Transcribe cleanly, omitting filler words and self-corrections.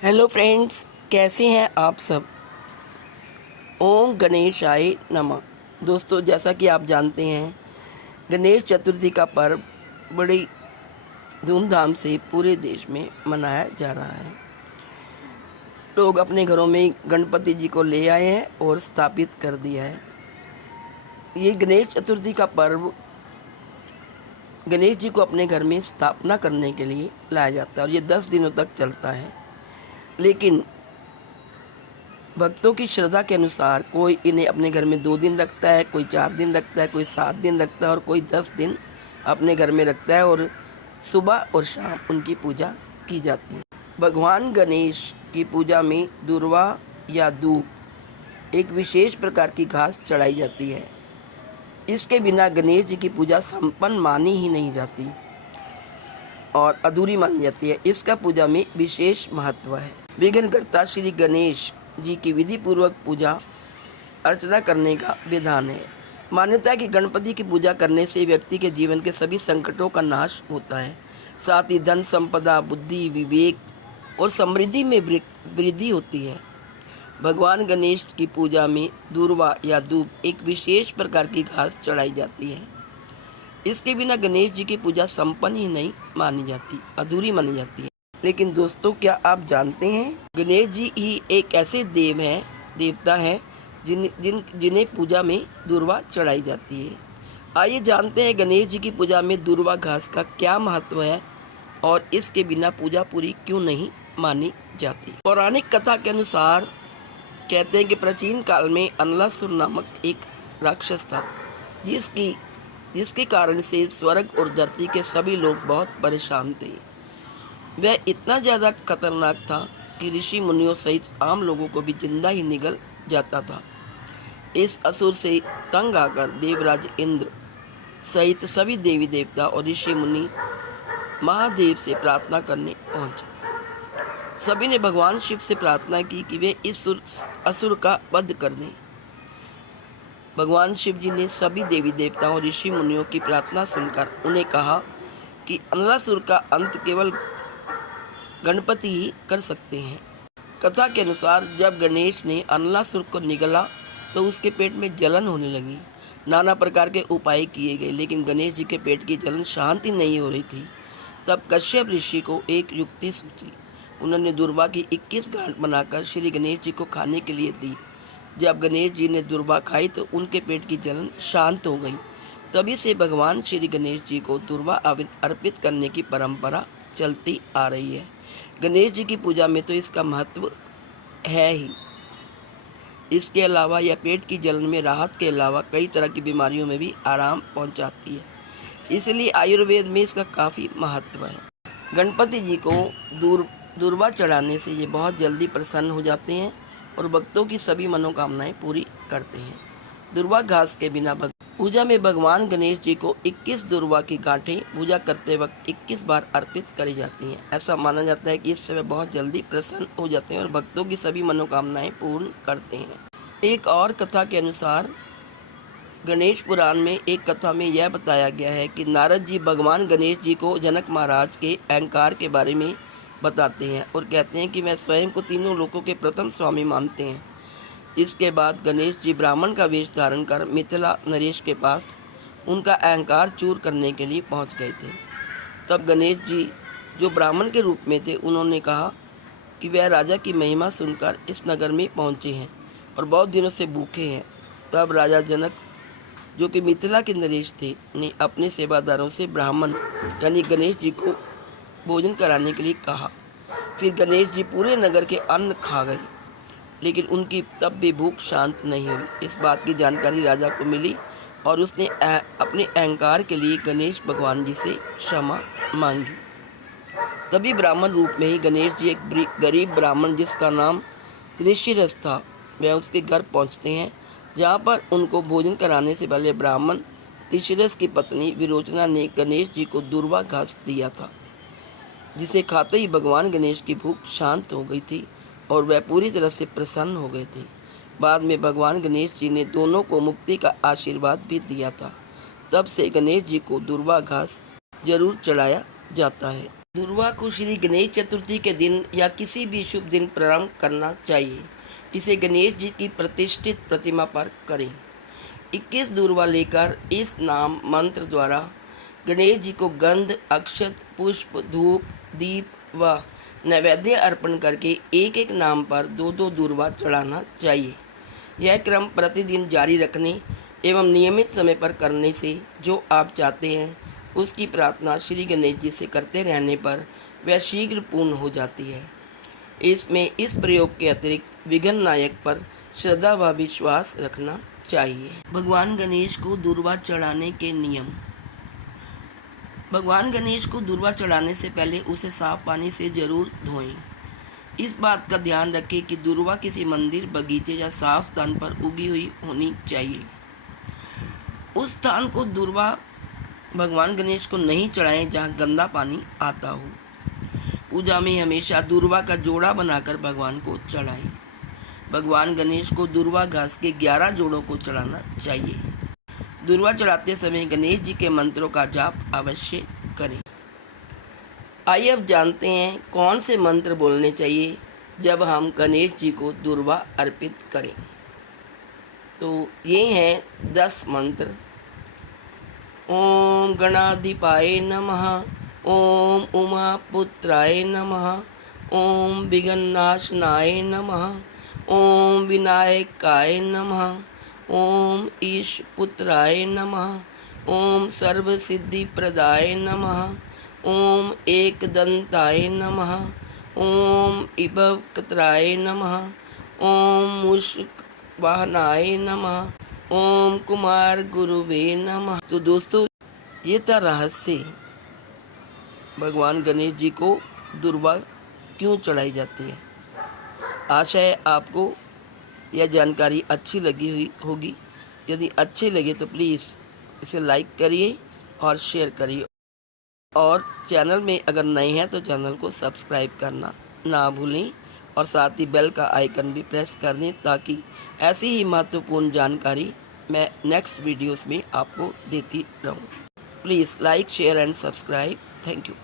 Hello friends, कैसे हैं आप सब। ओम गणेशाय नमः। दोस्तों, जैसा कि आप जानते हैं, गणेश चतुर्थी का पर्व बड़ी धूमधाम से पूरे देश में मनाया जा रहा है। लोग अपने घरों में गणपति जी को ले आए हैं और स्थापित कर दिया है। ये गणेश चतुर्थी का पर्व गणेश जी को अपने घर में स्थापना करने के लिए लाया जाता है और ये 10 दिनों तक चलता है। लेकिन भक्तों की श्रद्धा के अनुसार कोई इन्हें अपने घर में 2 दिन रखता है, कोई 4 दिन रखता है, कोई 7 दिन रखता है और कोई 10 दिन अपने घर में रखता है और सुबह और शाम उनकी पूजा की जाती है। भगवान गणेश की पूजा में दूर्वा या दूब एक विशेष प्रकार की घास चढ़ाई जाती है। इसके बिना गणेश जी की पूजा संपन्न मानी ही नहीं जाती और अधूरी मानी जाती है। इसका पूजा में विशेष महत्व है। विघ्नकर्ता श्री गणेश जी की विधि पूर्वक पूजा अर्चना करने का विधान है। मान्यता है कि गणपति की पूजा करने से व्यक्ति के जीवन के सभी संकटों का नाश होता है, साथ ही धन संपदा, बुद्धि, विवेक और समृद्धि में वृद्धि होती है। भगवान गणेश की पूजा में दूर्वा या दूब एक विशेष प्रकार की घास चढ़ाई जाती है। इसके बिना गणेश जी की पूजा संपन्न ही नहीं मानी जाती, अधूरी मानी जाती है। लेकिन दोस्तों, क्या आप जानते हैं, गणेश जी ही एक ऐसे देवता हैं जिन्हें पूजा में दूर्वा चढ़ाई जाती है। आइए जानते हैं गणेश जी की पूजा में दूर्वा घास का क्या महत्व है और इसके बिना पूजा पूरी क्यों नहीं मानी जाती। पौराणिक कथा के अनुसार कहते हैं कि प्राचीन काल में अनलासुर नामक एक राक्षस था, जिसके कारण से स्वर्ग और धरती के सभी लोग बहुत परेशान थे। वह इतना ज़्यादा खतरनाक था कि ऋषि मुनियों सहित आम लोगों को भी जिंदा ही निगल जाता था। इस असुर से तंग आकर देवराज इंद्र सहित सभी देवी देवता और ऋषि मुनि महादेव से प्रार्थना करने पहुंचे। सभी ने भगवान शिव से प्रार्थना की कि वे इस असुर का वध कर दें। भगवान शिव जी ने सभी देवी देवताओं और ऋषि मुनियों की प्रार्थना सुनकर उन्हें कहा कि अनलासुर का अंत केवल गणपति ही कर सकते हैं। कथा के अनुसार जब गणेश ने अनलासुर को निगला तो उसके पेट में जलन होने लगी। नाना प्रकार के उपाय किए गए, लेकिन गणेश जी के पेट की जलन शांति नहीं हो रही थी। तब कश्यप ऋषि को एक युक्ति सूझी। उन्होंने दूर्वा की 21 गांठ बनाकर श्री गणेश जी को खाने के लिए दी। जब गणेश जी ने दूर्वा खाई तो उनके पेट की जलन शांत हो गई। तभी से भगवान श्री गणेश जी को दूर्वा अर्पित करने की परंपरा चलती आ रही है। गणेश जी की पूजा में तो इसका महत्व है ही। इसके अलावा यह पेट की जलन में राहत के अलावा कई तरह की बीमारियों में भी आराम पहुंचाती है। इसलिए आयुर्वेद में इसका काफ़ी महत्व है। गणपति जी को दूर्वा चढ़ाने से ये बहुत जल्दी प्रसन्न हो जाते हैं और भक्तों की सभी मनोकामनाएं पूरी करते हैं। दूर्वा घास के बिना पूजा में भगवान गणेश जी को 21 दूर्वा की गांठें पूजा करते वक्त 21 बार अर्पित करी जाती हैं। ऐसा माना जाता है कि इससे वे बहुत जल्दी प्रसन्न हो जाते हैं और भक्तों की सभी मनोकामनाएं पूर्ण करते हैं। एक और कथा के अनुसार गणेश पुराण में एक कथा में यह बताया गया है कि नारद जी भगवान गणेश जी को जनक महाराज के अहंकार के बारे में बताते हैं और कहते हैं कि वह स्वयं को तीनों लोकों के प्रथम स्वामी मानते हैं। इसके बाद गणेश जी ब्राह्मण का वेश धारण कर मिथिला नरेश के पास उनका अहंकार चूर करने के लिए पहुंच गए थे। तब गणेश जी, जो ब्राह्मण के रूप में थे, उन्होंने कहा कि वह राजा की महिमा सुनकर इस नगर में पहुंचे हैं और बहुत दिनों से भूखे हैं। तब राजा जनक, जो कि मिथिला के नरेश थे, ने अपने सेवादारों से ब्राह्मण यानी गणेश जी को भोजन कराने के लिए कहा। फिर गणेश जी पूरे नगर के अन्न खा गए, लेकिन उनकी तब भी भूख शांत नहीं हुई। इस बात की जानकारी राजा को मिली और उसने अपने अहंकार के लिए गणेश भगवान जी से क्षमा मांगी। तभी ब्राह्मण रूप में ही गणेश जी एक गरीब ब्राह्मण जिसका नाम त्रिशिरस था, वह उसके घर पहुंचते हैं, जहां पर उनको भोजन कराने से पहले ब्राह्मण त्रिशिरस की पत्नी विरोचना ने गणेश जी को दूर्वा घास दिया था, जिसे खाते ही भगवान गणेश की भूख शांत हो गई थी और वह पूरी तरह से प्रसन्न हो गए थे। बाद में भगवान गणेश जी ने दोनों को मुक्ति का आशीर्वाद भी दिया था। तब से गणेश जी को दूर्वा घास जरूर चढ़ाया जाता है। दुर्वा को श्री गणेश चतुर्थी के दिन या किसी भी शुभ दिन प्रारंभ करना चाहिए। इसे गणेश जी की प्रतिष्ठित प्रतिमा पर करें। 21 दुर्वा लेकर इस नाम मंत्र द्वारा गणेश जी को गंध, अक्षत, पुष्प, धूप, दीप व नैवेद्य अर्पण करके एक एक नाम पर 2-2 दुर्वा चढ़ाना चाहिए। यह क्रम प्रतिदिन जारी रखने एवं नियमित समय पर करने से जो आप चाहते हैं उसकी प्रार्थना श्री गणेश जी से करते रहने पर वह शीघ्र पूर्ण हो जाती है। इसमें इस प्रयोग के अतिरिक्त विघ्न नायक पर श्रद्धा व विश्वास रखना चाहिए। भगवान गणेश को दुर्वा चढ़ाने के नियम। भगवान गणेश को दुर्वा चढ़ाने से पहले उसे साफ पानी से जरूर धोएं। इस बात का ध्यान रखें कि दुर्वा किसी मंदिर, बगीचे या साफ स्थान पर उगी हुई होनी चाहिए। उस स्थान को दुर्वा भगवान गणेश को नहीं चढ़ाएं जहाँ गंदा पानी आता हो। पूजा में हमेशा दुर्वा का जोड़ा बनाकर भगवान को चढ़ाएं। भगवान गणेश को दुर्वा घास के 11 जोड़ों को चढ़ाना चाहिए। दुर्वा चढ़ाते समय गणेश जी के मंत्रों का जाप अवश्य करें। आइए अब जानते हैं कौन से मंत्र बोलने चाहिए जब हम गणेश जी को दुर्वा अर्पित करें। तो ये हैं 10 मंत्र। ओम गणाधिपाय नमः, ओम उमापुत्राय नमः, ओम विघ्ननाशनाय नमः, ओम विनायकाय नमः, ओम ईशपुत्राय नमः, ओम सर्वसिद्धिप्रदाय नमः, ओम एकदंताय नमः, ओम इभवक्त्राय नमः, ओम मुष्कवाहनाय नमः, ओम कुमार गुरुवे नमः। तो दोस्तों, ये था रहस्य भगवान गणेश जी को दुर्वा क्यों चढ़ाई जाती है। आशा है आपको यह जानकारी अच्छी लगी हुई होगी। यदि अच्छी लगे तो प्लीज़ इसे लाइक करिए और शेयर करिए, और चैनल में अगर नए हैं तो चैनल को सब्सक्राइब करना ना भूलें, और साथ ही बेल का आइकन भी प्रेस कर दें ताकि ऐसी ही महत्वपूर्ण जानकारी मैं नेक्स्ट वीडियोस में आपको देती रहूं। Please like, share and subscribe. Thank you.